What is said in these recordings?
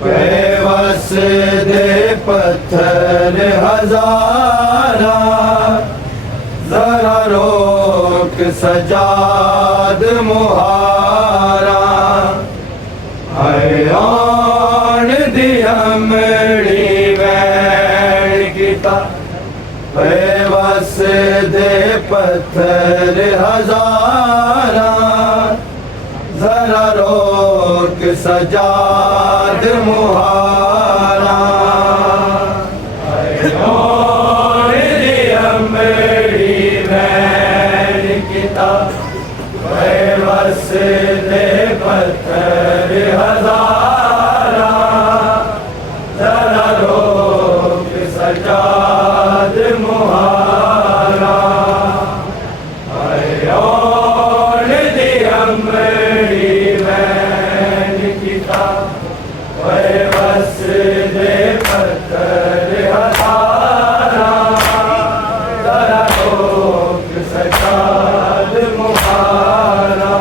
बेवस दे पत्थर हजारा, जरा रोक सजाद मुहारा। हयान दिया मेरी वैन कीता, बेवस दे पत्थर हजारा, जरा रोक सजाद मुहारा। मेरी वैन कीता, बेवस दे पत्थर हजारा, जरा रोक सजाद मुहारा। मेरी वैन कीता, बेवस दे पत्थर हजारा, जरा रोक सजाद मुहारा।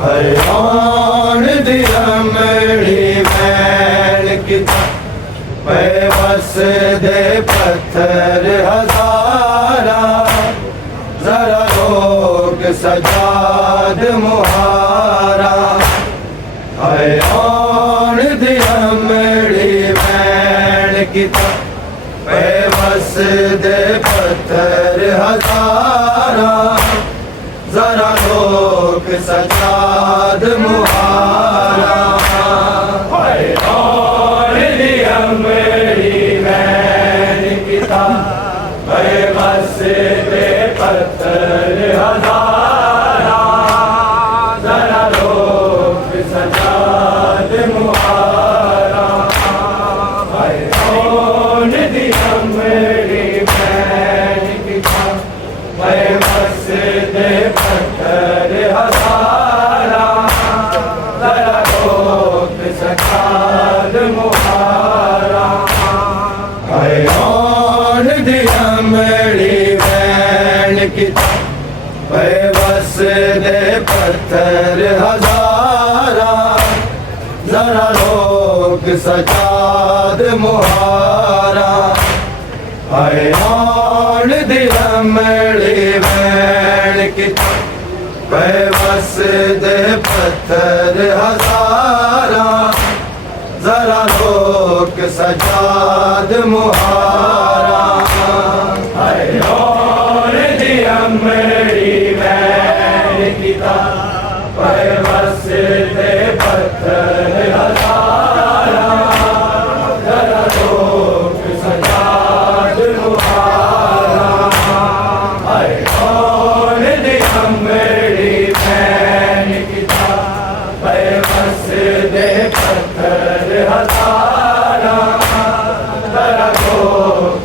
हयान दिया मेरी वैन कीता, बेवस दे पत्थर हजारा, जरा रोक सजाद मुहारा। हयान दिया मेरी वैन कीता, बेवस दे पत्थर हजारा, जरा रोक सजाद मुहारा। हयान दिया मेरी वैन कीता, बेवस दे पत्थर हजारा, जरा रोक सजाद मुहारा। हयान दिया मेरी वैन कीता, बेवस दे पत्थर हजारा, जरा रोक सजाद मुहारा। हयान दिया मेरी वैन कीता, बेवस दे पत्थर हजारा, जरा रोक सजाद मुहारा। हयान दिया मेरी वैन कीता, बेवस दे पत्थर हजारा, जरा रोक सजाद मुहारा। हयान दिया मेरी वैन कीता, बेवस दे पत्थर हजारा, जरा रोक सजाद मुहारा। हयान दिया मेरी वैन कीता, बेवस दे पत्थर हजारा, जरा रोक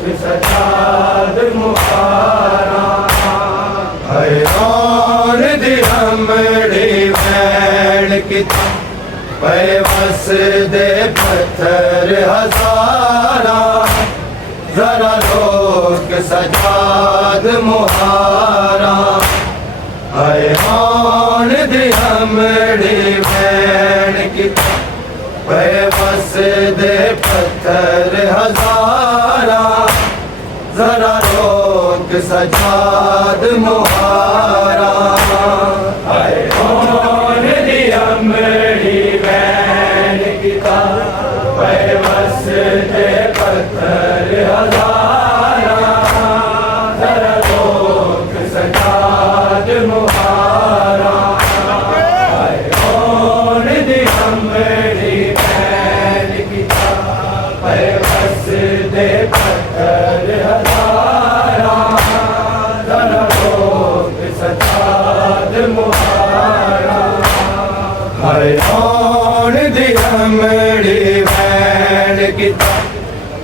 किता पैवस दे पत्थर हजारा जरा रोक सजाद मुहारा हाय मान दी हमड़ी बैन किता पैवस दे पत्थर हजारा जरा रोक सजाद मुहारा हाय मान दी हमड़ी बैन किता पैवस दे पत्थर हजारा जरा रोक सजाद मुहारा हाय मान दी हमड़ी बैन किता पैवस दे पत्थर हजारा जरा रोक सजाद मुहारा हाय मान दी हमड़ी बैन किता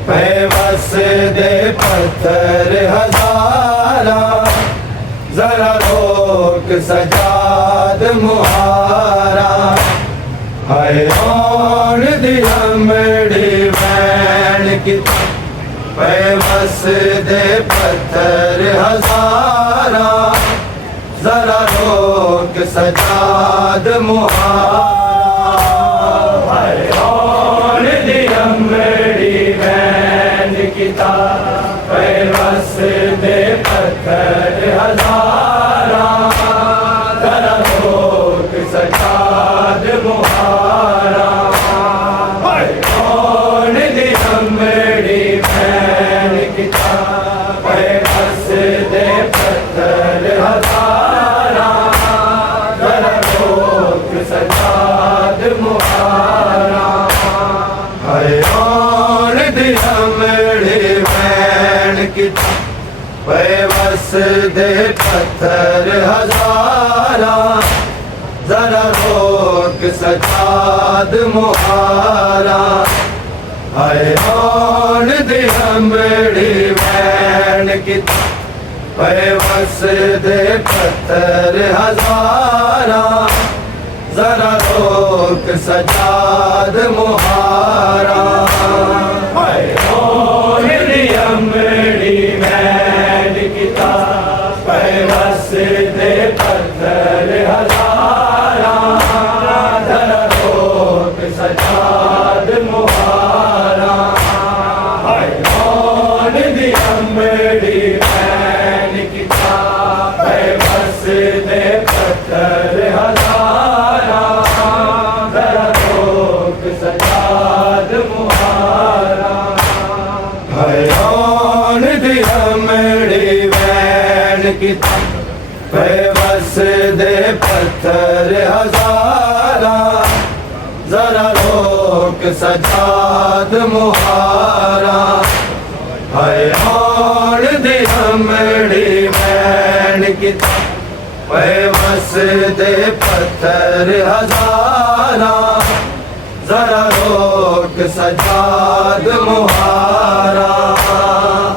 पैवस दे पत्थर हजारा जरा रोक सजाद मुहारा हाय मान दी हमड़ी बैन किता पैवस दे पत्थर हजारा जरा रोक सजाद मुहारा हाय मान दी हमड़ी बैन किता पैवस दे पत्थर हजारा जरा रोक सजाद मुहारा हाय मान दी हमड़ी बैन किता पैवस दे पत्थर हजारा जरा रोक सजाद मुहारा हाय मान दी हमड़ी बैन किता पैवस दे पत्थर हजारा जरा रोक सजाद मुहारा हाय मान दी हमड़ी बैन किता पैवस दे पत्थर हजारा जरा रोक सजाद मुहारा हाय मान दी हमड़ी बैन किता पैवस दे पत्थर हजारा जरा रोक सजाद मुहारा हाय मान दी हमड़ी बैन किता पैवस दे पत्थर हजारा जरा रोक सजाद मुहारा हाय मान दी हमड़ी बैन किता पैवस दे पत्थर हजारा जरा रोक सजाद मुहारा हाय मान दी हमड़ी बैन किता पैवस दे पत्थर हजारा जरा रोक सजाद मुहारा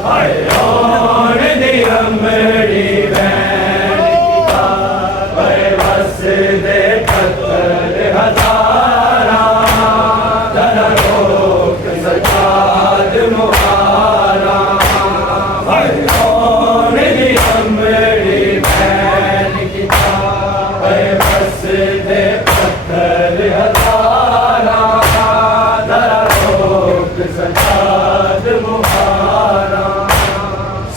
हाय मान दी हमड़ी बैन किता पैवस दे पत्थर हजारा जरा रोक सजाद मुहारा हाय मान दी हमड़ी बैन किता पैवस दे पत्थर हजारा जरा रोक सजाद मुहारा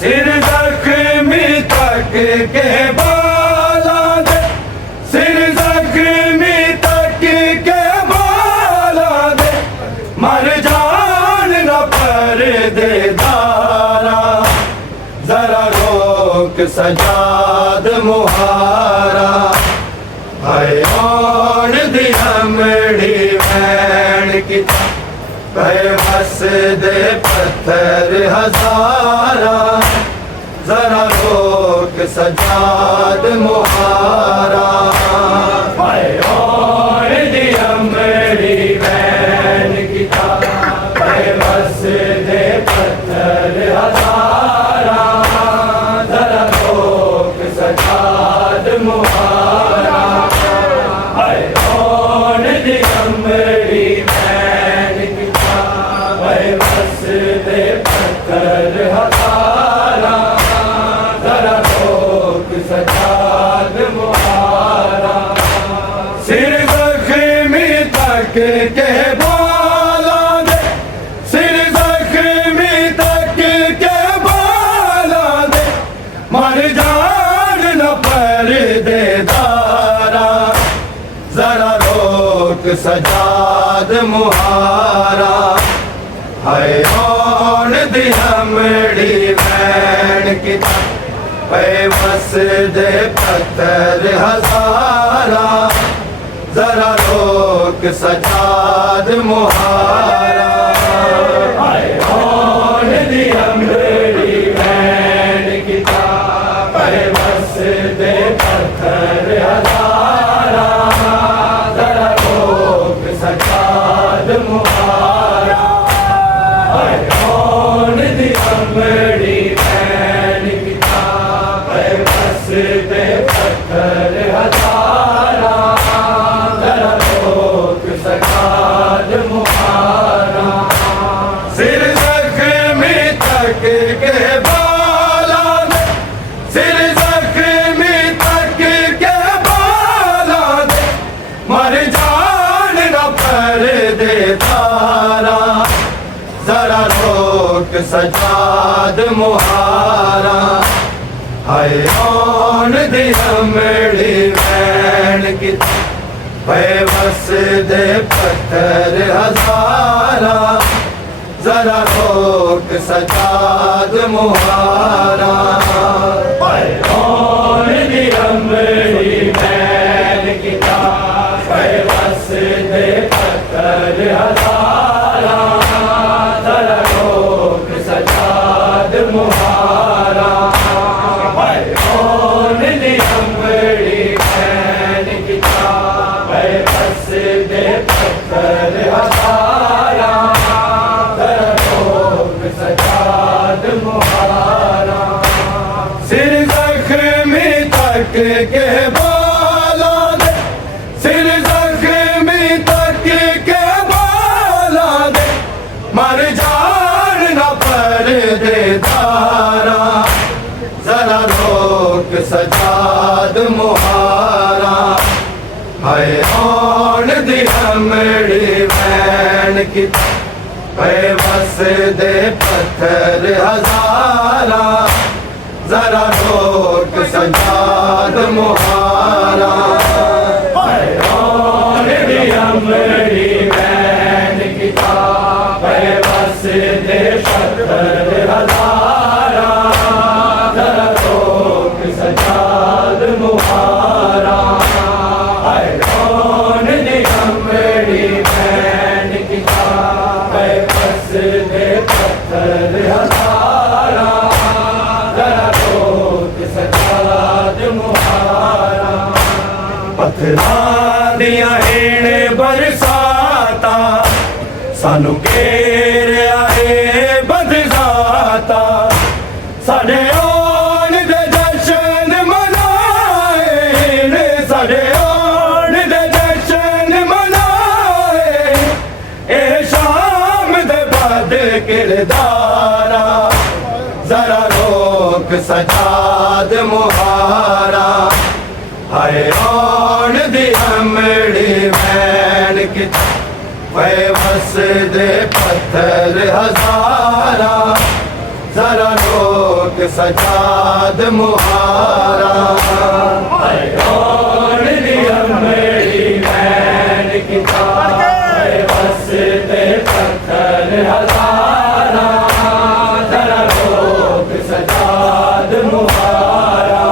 सिर जख्मी तक के बाला दे सिर जख्मी तक के बाला दे मर जान न पर दे दारा जरा रोक सजाद मुहारा हाय मान दी हमड़ी बैन किता पैवस दे पत्थर हजारा जरा रोक सजाद मुहारा हाय मान दी हमड़ी बैन किता पैवस दे पत्थर हजारा जरा रोक सजाद मुहारा हाय मर जान न पर्देदारा जरा रोक सजाद मुहारा हाय कौन दी हमड़ी वैन की पैवस दे पत्थर हजारा जरा रोक सजाद मुहारा हाय कौन दी हमड़ी वैन की पैवस दे पत्थर हजारा जरा रोक सजाद मुहारा हाय कौन दी हमड़ी वैन की पैवस दे पत्थर हजारा जरा रोक सजाद मुहारा सिर जख्मी तक के बाला दे सिर जख्मी तक के बाला दे मर जान न पर्देदारा जरा रोक सजाद मुहारा हाय कौन दी हमड़ी वैन की पैवस दे पत्थर हजारा जरा रोक सजाद मुहारा हाय कौन दी हमड़ी वैन की पैवस दे पत्थर हजारा जरा रोक सजाद मुहारा हाय कौन दी हमड़ी वैन की पैवस दे पत्थर हजारा जरा रोक सजाद मुहारा सिर जख्मी तक के बाला दे सिर जख्मी तक के बाला दे मर जान न पर्देदारा जरा रोक सजाद मुहारा हाय कौन दी हमड़ी वैन की पैवस दे पत्थर हजारा जरा रोक सजाद मुहारा हाय कौन दी हमड़ी वैन की पैवस दे पत्थर हजारा जरा रोक सजाद मुहारा हाय कौन दी हमड़ी वैन की पैवस दे पत्थर हजारा जरा रोक सजाद मुहारा पत्थरां दियां हेण बरसाता सानू घेरिया है बदजाता साडे आउण दे जशन मनाए साडे आउण दे जशन मनाए ए शाम दे बाद किरदारा जरा रोक सजाद मुहारा हाय कौन दी हमड़ी वैन की पैवस दे पत्थर हजारा जरा रोक सजाद मुहारा हाय कौन दी हमड़ी वैन की पैवस दे पत्थर हजारा जरा रोक सजाद मुहारा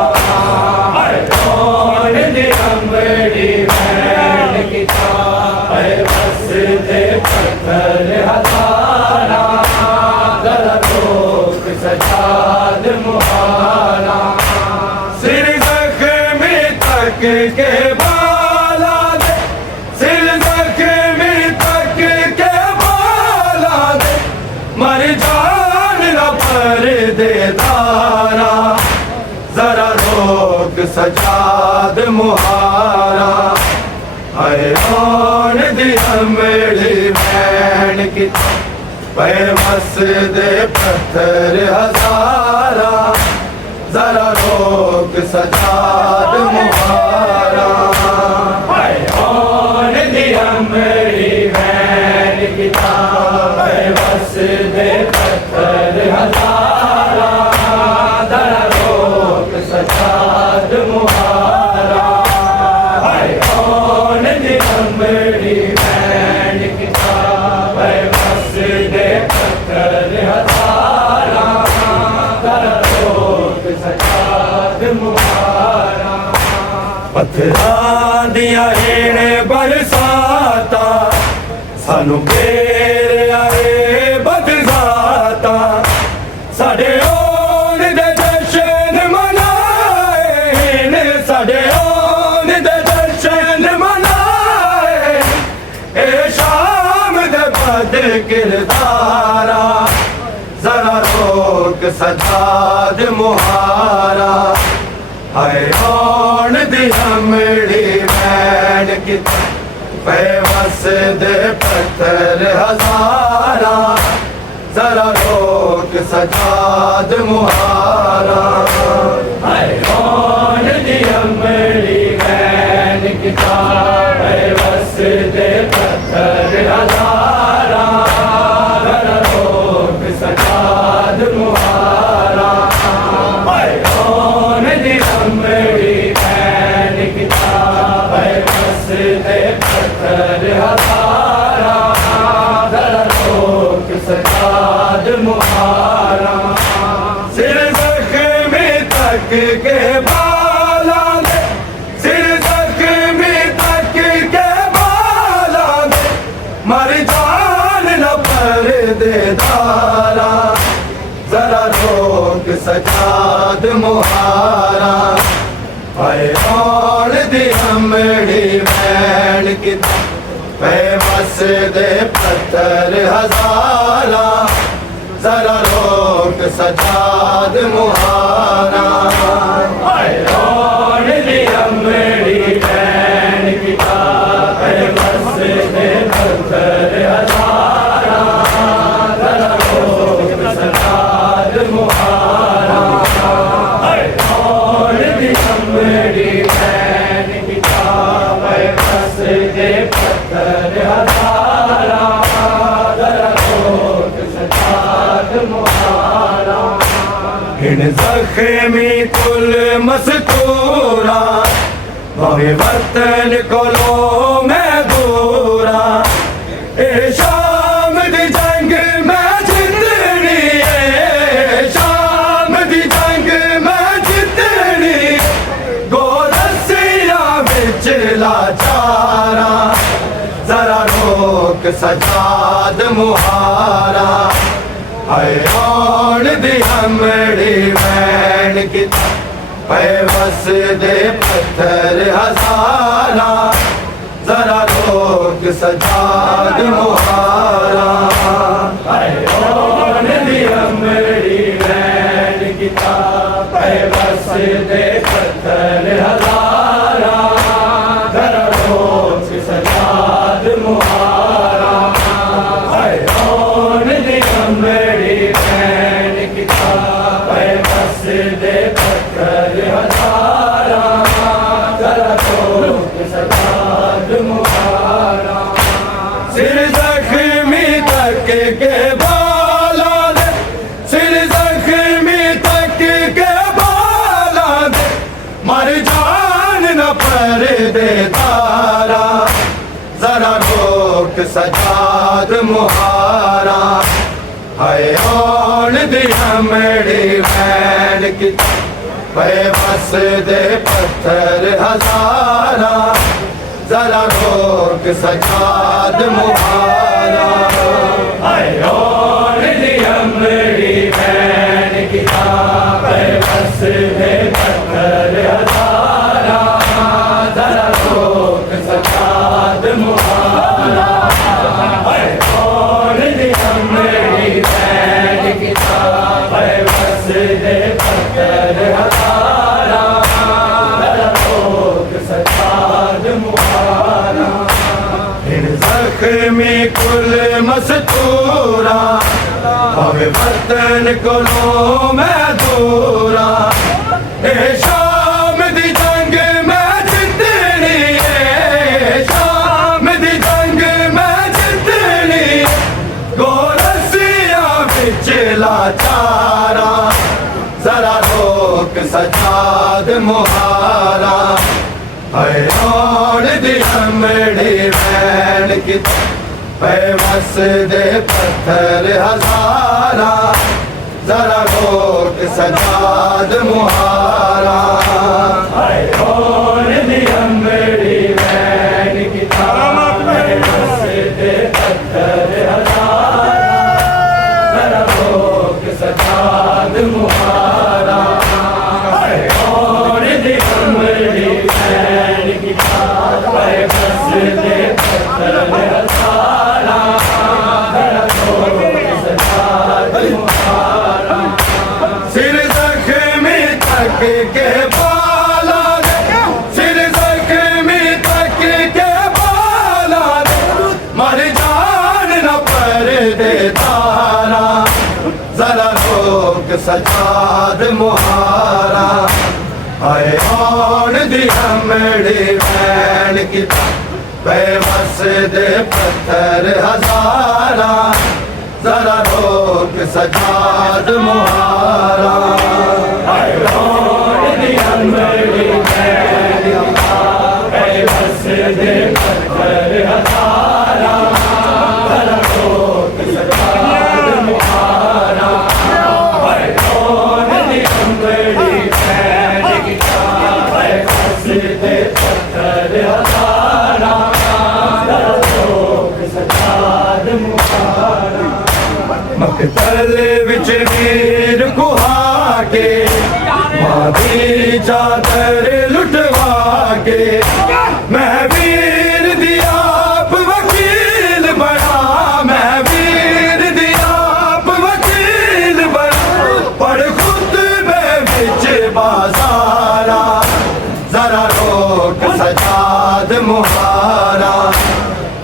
हाय कौन दी हमड़ी वैन की पैवस दे पत्थर हजारा जरा रोक सजाद मुहारा सिर जख्मी तक के बाला दे सिर जख्मी तक के बाला दे मर जान न पर्देदारा जरा रोक सजाद मुहारा हाय कौन दी हमड़ी वैन की पैवस दे पत्थर हजारा जरा रोक सजाद मुहारा हाय कौन दी हमड़ी वैन की पैवस दे पत्थर हजारा जरा रोक सजाद मुहारा हाय कौन दी अमड़ी बैन किताब है मस्जिदे पत्थर हजारा कर रोक सजाद मुहारा पत्थरां दियां हेण बरसाता सानू घेर आए बदजाता साडे ओन दे जशन मनाए ने साडे ओन दे जशन मनाए ए शाम दे बद किरदारा जरा रोक सजाद मुहारा हाय ओन दी अमड़ी बैन किताब बेबस दे पत्थर हजारा जरा रोक सजाद मुहारा हाय कौन दी अमड़ी बैन किताब बेबस दे पत्थर हजारा जरा रोक सजाद मुहारा हाय कौन दी अमड़ी बैन किताब बेबस दे पत्थर हजारा जरा रोक सजाद मुहारा सिर जख्मी तक के बाला दे सिर जख्मी तक के बाला दे मर जान न पर दे दारा जरा रोक सजाद मुहारा हाय कौन दी अमड़ी बैन किताब बेबस दे पत्थर हजारा जरा रोक सजाद मुहारा हाय कौन दी अमड़ी बैन किताब बेबस दे पत्थर हजारा जरा रोक सजाद मुहारा हाय कौन दी अमड़ी बैन किताब बेबस दे पत्थर हजारा जरा रोक सजाद मुहारा हिण जख्मी कुल मस्तूरा भावे वतन कोलो मैं दूरा ए शाम दी जंग मैं जितनी ए शाम दी जंग मैं जितनी गोरसिया विच लाचारा जरा रोक सजाद मुहारा हाय कौन दी अमड़ी बैन किताब बेबस दे पत्थर हजारा जरा रोक सजाद मुहारा हाय कौन दी अमड़ी बैन किताब बेबस दे पत्थर हजारा जरा रोक सजाद मुहारा हाय कौन दी अमड़ी बैन किताब बेबस दे पत्थर हजारा जरा रोक सजाद मुहारा सिर जख्मी तक के बाला दे सिर जख्मी तक के बाला दे मर जान न पर दे तारा जरा रोक सजाद मुहारा हाय कौन दी अमड़ी बैन किताब बेबस दे पत्थर हजारा जरा रोक सजाद मुहारा हाय कौन दी अमड़ी बैन किताब बेबस दे पत्थर हजारा जरा रोक सजाद मुहारा हाय कौन दी अमड़ी बैन किताब बेबस दे पत्थर हजारा जरा रोक सजाद मुहारा हिण जख्मी कुल मस्तूरा भावे वतन कोलो मैं दूरा ए शाम दी जंग मैं जितनी ए शाम दी जंग मैं जितनी गोरसिया विच लाचारा जरा रोक रोक सजाद मुहारा है औड़ दी अमड़ी वैन की पैवस दे पत्थर हजारा जरा रोक सजाद मुहारा है औड़ दी अमड़ी वैन की पैवस दे पत्थर हजारा जरा रोक सजाद मुहारा है औड़ दी अमड़ी वैन की पैवस दे पत्थर हजारा जरा रोक सजाद मुहारा सिर जख्मी तक के बाला दे सिर जख्मी तक के बाला दे मर जान न पर दे तारा जरा रोक सजाद मुहारा आए औड़ दी अमड़ी वैन की पैवस दे पत्थर हजारा जरा रोक सजाद मुहारा आए औड़ दी अमड़ी वैन की पैवस दे पत्थर हजारा जरा रोक सजाद मुहारा आए औड़ दी अमड़ी वैन की पैवस दे पत्थर हजारा जरा रोक सजाद मुहारा मकतल विच वीर कुहा के मादी चादर लुटवा के मैं वीर दी आप वकील बना मैं वीर दी आप वकील बना पढ़ खुद में बिच बाजारा जरा रोक सजाद मुहारा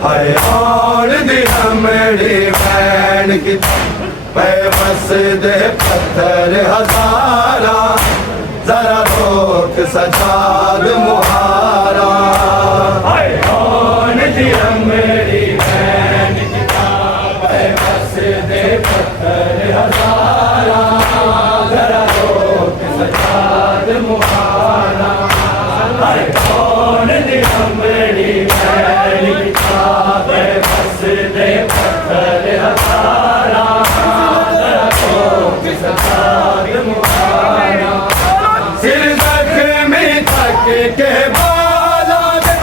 है औड़ दी अमड़ी वैन की पैवस दे पत्थर हजारा जरा रोक सजाद मुहारा है औड़ दी अमड़ी वैन की पैवस दे पत्थर हजारा जरा रोक सजाद मुहारा है औड़ दी अमड़ी वैन की पैवस दे पत्थर हजारा जरा रोक सजाद मुहारा सिर जख्मी तक के बाला दे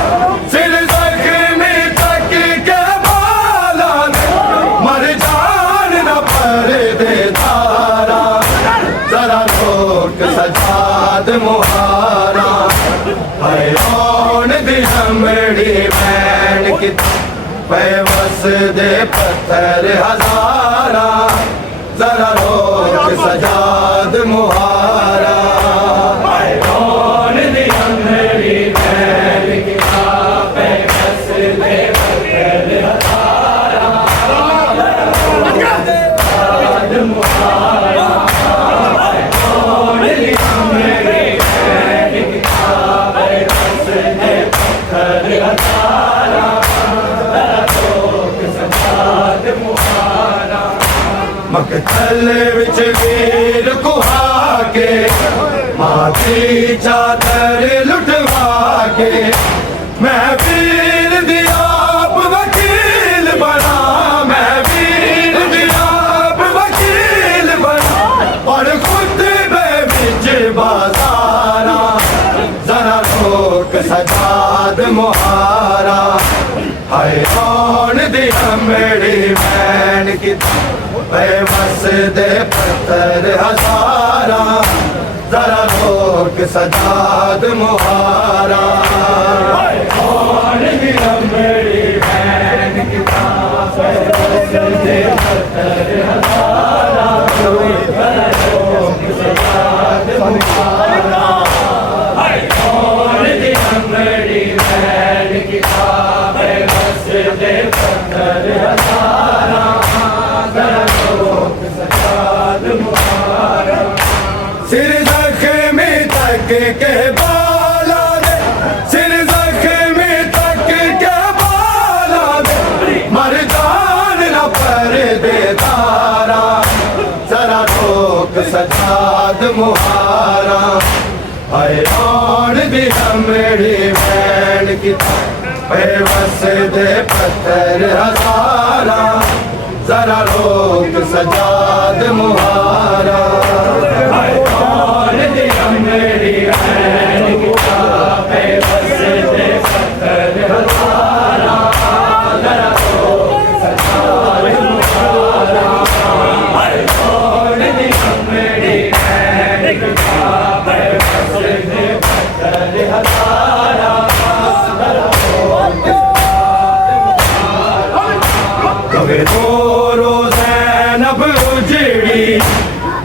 सिर जख्मी तक के बाला दे मर जान न पर दे तारा जरा रोक सजाद मुहारा है औड़ दी अमड़ी वैन की पैवस दे पत्थर हजारा जरा रोक सजाद मुहारा है औड़ दी अमड़ी वैन की पैवस दे पत्थर हजारा जरा रोक सजाद मुहारा है औड़ दी अमड़ी वैन की पैवस दे पत्थर हजारा मकतल विच वीर कुहा के मादी चादर लुटवा के मैं वीर दी आप वकील बना मैं वीर दी आप वकील बना और खुद में बिच बाजारा जरा रोक सजाद मुहारा है औड़ दी अमड़ी वैन की पैवस दे पत्थर हजारा जरा रोक सजाद मुहारा है औड़ दी अमड़ी वैन की पैवस दे पत्थर हजारा जरा रोक सजाद मुहारा है औड़ दी अमड़ी वैन की पैवस दे पत्थर हजारा जरा रोक सजाद मुहारा सिर जख्मी तक के बाला दे सिर जख्मी तक के बाला दे मर जान न पर दे तारा जरा रोक सजाद मुहारा बेबस दे पत्थर हजारा जरा रोक सजाद मुहारा कौन दिया मेरी बहन की बेबस दे पत्थर हजारा जरा रोक सजाद मुहारा कौन दिया मेरी बहन की बेबस दे पत्थर हजारा कवे रो ज़ैनब उजड़ी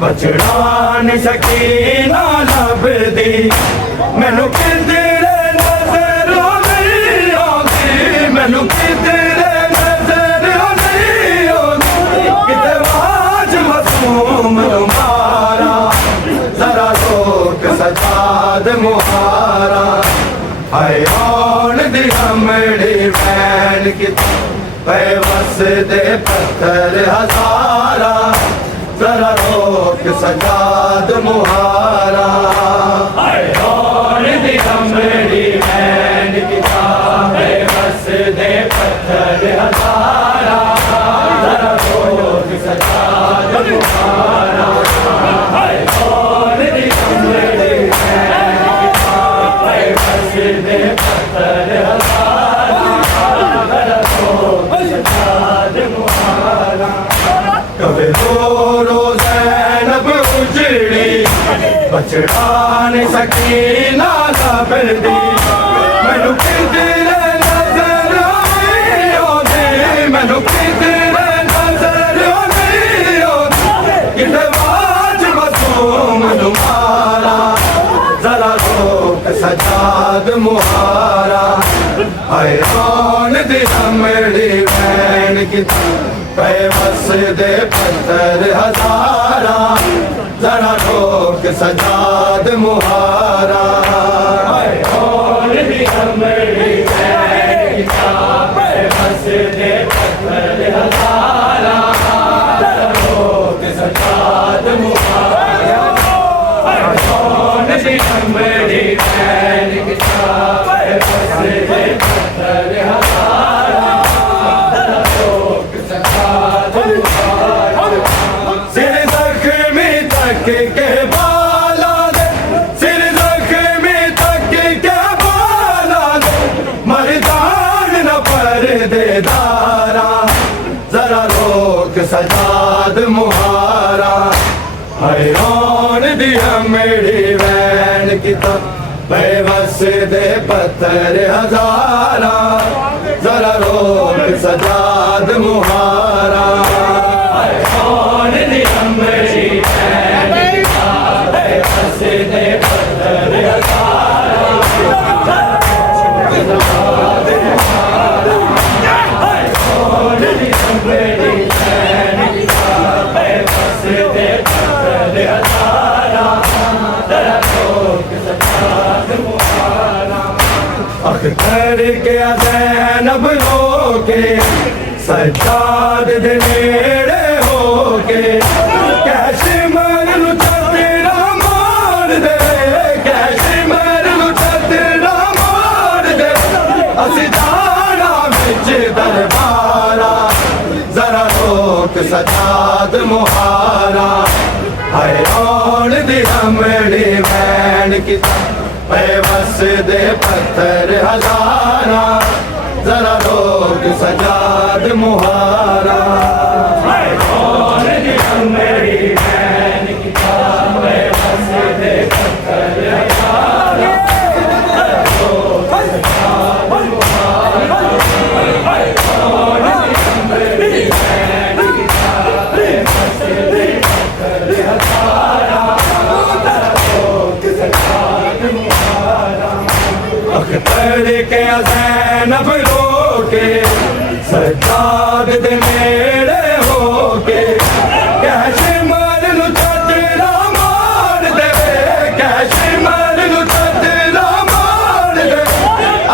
बचड़ा नहीं सकी ना लभदी मैनू किधरे नजर नहीं आती मैनू किधरे नजर नहीं आती किते आज मासूम तुम्हारा जरा रोक सजाद मुहारा हाय कौन दिया मेरी बहन की बेबस दे पत्थर हजारा जरा रोक सजाद मुहारा हाय कौन दिया मेरी बहन की बेबस दे पत्थर हजारा जरा रोक सजाद मुहारा हाय कौन दिया मेरी बहन की बेबस दे पत्थर हजारा जरा रोक सजाद मुहारा कभी रो ज़ैनब उजड़ी बचड़ा नहीं सकी ना लभदी मैनू किधरे नजर नहीं आती मैनू किधरे नजर नहीं आती किते आज मासूम तुम्हारा जरा रोक सजाद मुहारा हाय कौन दिया मेरी बहन की बेबस दे पत्थर हजारा जरा रोक सजाद मुहारा हाय कौन दिया मेरी बहन की बेबस दे पत्थर हजारा जरा रोक सजाद मुहारा हाय कौन दिया मेरी बहन की बेबस दे पत्थर हजारा जरा रोक सजाद मुहारा सिर जख्मी तक के बाला दे सिर जख्मी तक के बाला दे मर्दान न पर्देदारा जरा रोक सजाद मुहारा हाय कौन दिया मेरी बहन की बेबस दे पत्थर हजारा जरा रोक सजाद मुहारा हाय कौन दिया मेरी बहन की बेबस दे पत्थर हजारा जरा रोक सजाद मुहारा हाय कौन दिया मेरी बहन की बेबस दे पत्थर हजारा जरा रोक सजाद मुहारा अख्तर के ज़ैनब रोके सजाद दे नेड़े होके कैसे मरनु तेरा मार दे कैसे मरनु तेरा मार दे असी जाना बिच दरबारा जरा रोक सजाद मुहारा हाय कौन दिया मेरी बहन की बेबस दे पत्थर हजारा जरा रोक सजाद मुहारा हाय कौन दिया मेरी बहन की बेबस दे पत्थर हजारा जरा रोक सजाद मुहारा हाय कौन दिया मेरी बहन की बेबस दे पत्थर हजारा जरा रोक सजाद मुहारा अख्तर के ज़ैनब रोके सजाद दे नेड़े होके कैसे मरनु तेरा मार दे कैसे मरनु तेरा मार दे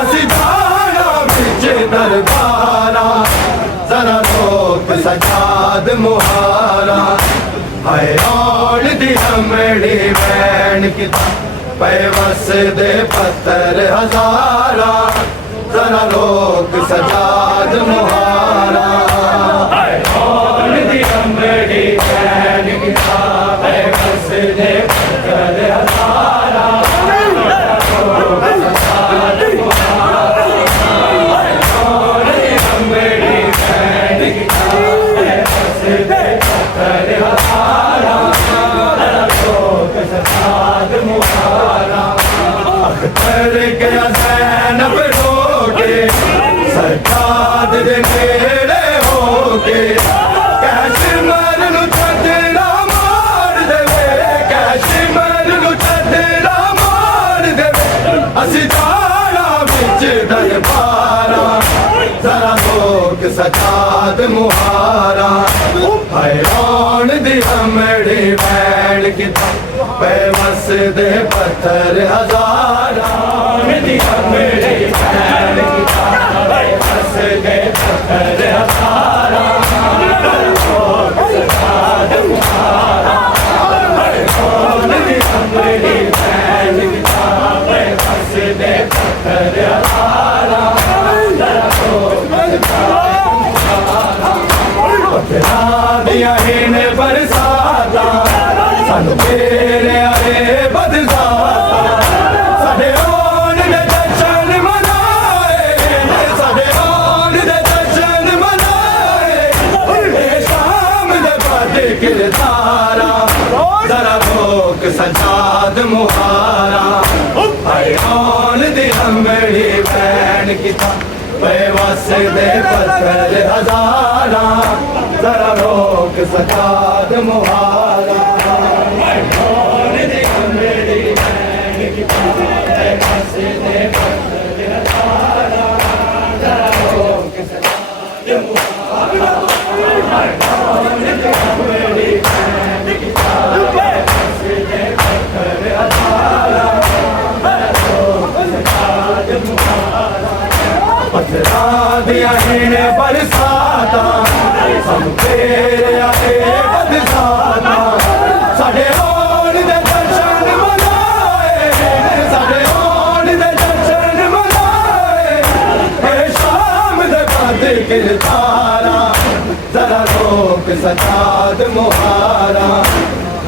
असी जाना बिच दरबारा जरा रोक सजाद मुहारा हाय कौन दिया मेरी बहन की बेबस दे पत्थर हजारा जरा रोक सजाद मुहारा कौन दी अमड़ी बैन किताब बस दे पत्थर हजारा सजाद मुहारा कौन दी अमड़ी बैन किताब बस दे पत्थर हजारा रोक सजाद मुहारा अख्तर गया ज़ैनब रोके सरकार दे नेड़े होके कैशमर नू छड्डना मार देवे कैशमर नू छड्डना मार देवे असी जाना विच दरबारा जरा लोक सजाद मुहारा हैरान दी अमड़ी बैन किताब बेबस दे पत्थर हजारा दी अमड़ी बैन किताब बेबस दे पत्थर हजारा सजाद मुहारा कौन दी अमड़ी बैन किताब बेबस दे पत्थर हजारा दिया ने बरसाता सानू तेरे आए बदसाता साडे ओन दे जश्न मनाए साडे ओन दे जश्न मनाए ए शाम दे बाद किरदारा जरा लोक सजाद मुहारा हैरान दी अमड़ी बैन किताब बेबस दे पत्थर हजारा जरा लोक सजाद मुहारा कौन दी अमड़ी बैन किताब बेबस दे पत्थर हजारा जरा लोक सजाद मुहारा कौन दी अमड़ी बैन किताब बेबस दे पत्थर हजारा जरा लोक सजाद मुहारा पत्थरा दिया ने बरसाता सब तेरे आए बदसाता साडे ओन दे जश्न मनाए साडे ओन दे जश्न मनाए ए शाम दे बाद किरदारा जरा लोक सजाद मुहारा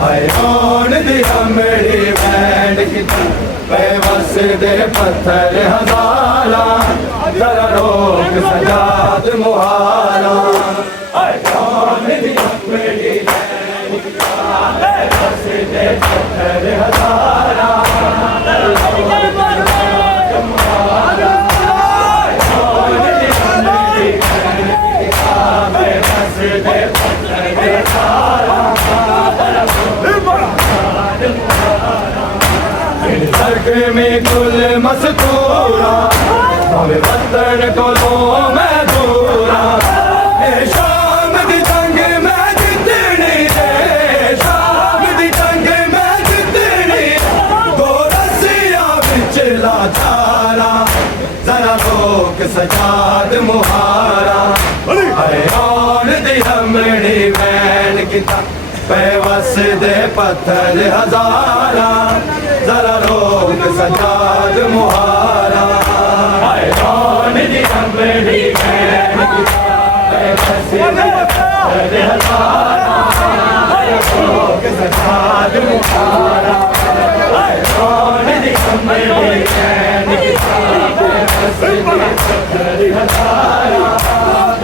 हैरान दी अमड़ी बैन किताब बेबस दे पत्थर हजारा जरा लोक सजाद मुहारा कौन दी अमड़ी बैन किताब बेबस दे पत्थर हजारा जरा लोक सजाद मुहारा कौन दी अमड़ी बैन किताब बेबस दे पत्थर हजारा जरा लोक सजाद मुहारा सर्ग में कुल मस्तूरा भावे वतन कोलो मैं दूरा ए शाम दी जंग मैं जितनी रे शाम दी जंग मैं जितनी दो रस्सियां बिच लाचारा जरा लोक सजाद मुहारा हैरान दी अमड़ी बैन किताब बेबस दे पत्थर हजारा जरा लोक सजाद मुहारा हैरान दी अमड़ी बैन किताब बेबस दे पत्थर हजारा जरा लोक सजाद मुहारा हैरान दी अमड़ी बैन किताब बेबस दे पत्थर हजारा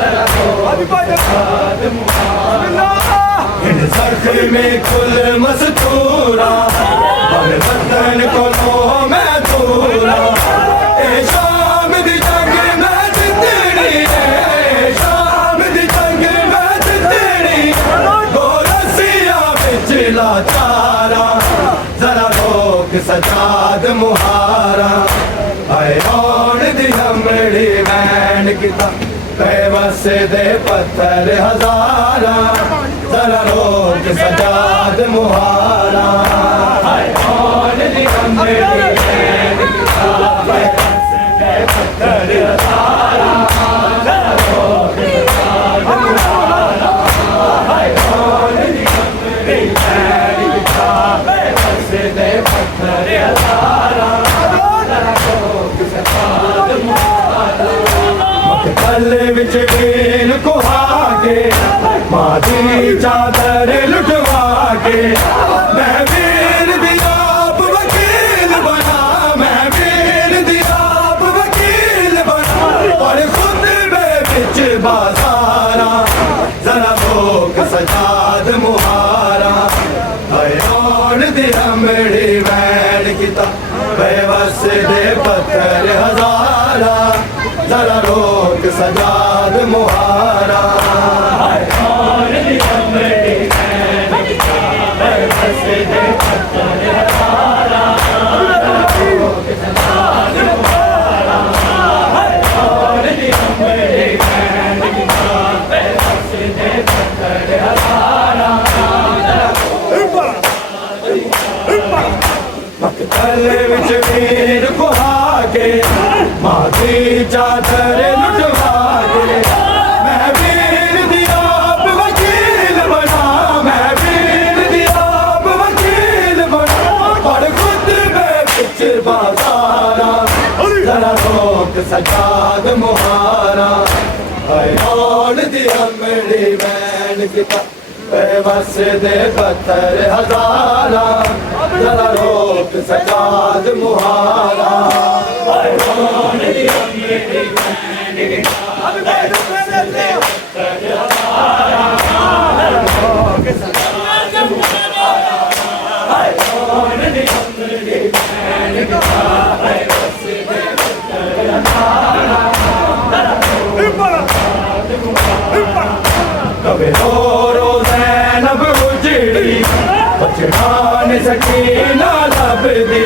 जरा लोक सजाद मुहारा सर्ग में कुल मस्तूरा भावे वतन कोलो मैं दूरा ए शाम दी जंग मैं जितनी शाम दी जंग मैं जितनी दो रस्सियां बिच लाचारा जरा लोक सजाद मुहारा हैरान दी अमड़ी बैन किताब बेबस दे पत्थर हजारा जरा लोक सजाद मुहारा कौन दी अमड़ी बैन किताब बेबस दे पत्थर हजारा जरा लोक सजाद मुहारा कौन दी अमड़ी बैन किताब बेबस दे पत्थर हजारा जरा लोक सजाद मुहारा विच वीर कुहा के मां दी चादर लुटवा के मैं वीर दी आप वकील बना मैं वीर दी आप वकील बना और खुद बिच बाजारा जरा लोक सजाद मुहारा हयोन दी अमड़ी वैन किता बेवस दे पत्थर हजारा जरा लोक सजाद मुहारा हयोन दी अमड़ी वैन किता बेवस दे पत्थर हजारा जरा लोक सजाद मुहारा हयोन दी अमड़ी वैन किता बेवस दे पत्थर हजारा मकतल विच वीर कुहा के मां दी चादर लुटवा के मैं वीर दी आप वकील बना मैं वीर दी आप वकील बना और खुद बिच बाजारा जरा लोक सजाद मुहारा हयोन दी अमड़ी वैन किता बेवस दे पत्थर हजारा जरा लोक सजाद मुहारा हयोन दी अमड़ी वैन किता बेवस दे पत्थर हजारा जरा लोक सजाद मुहारा हयोन दी अमड़ी वैन किता बेवस दे पत्थर हजारा जरा लोक सजाद मुहारा कभी रो ज़ैनब उजड़ी बचड़ा न सकीना लभदी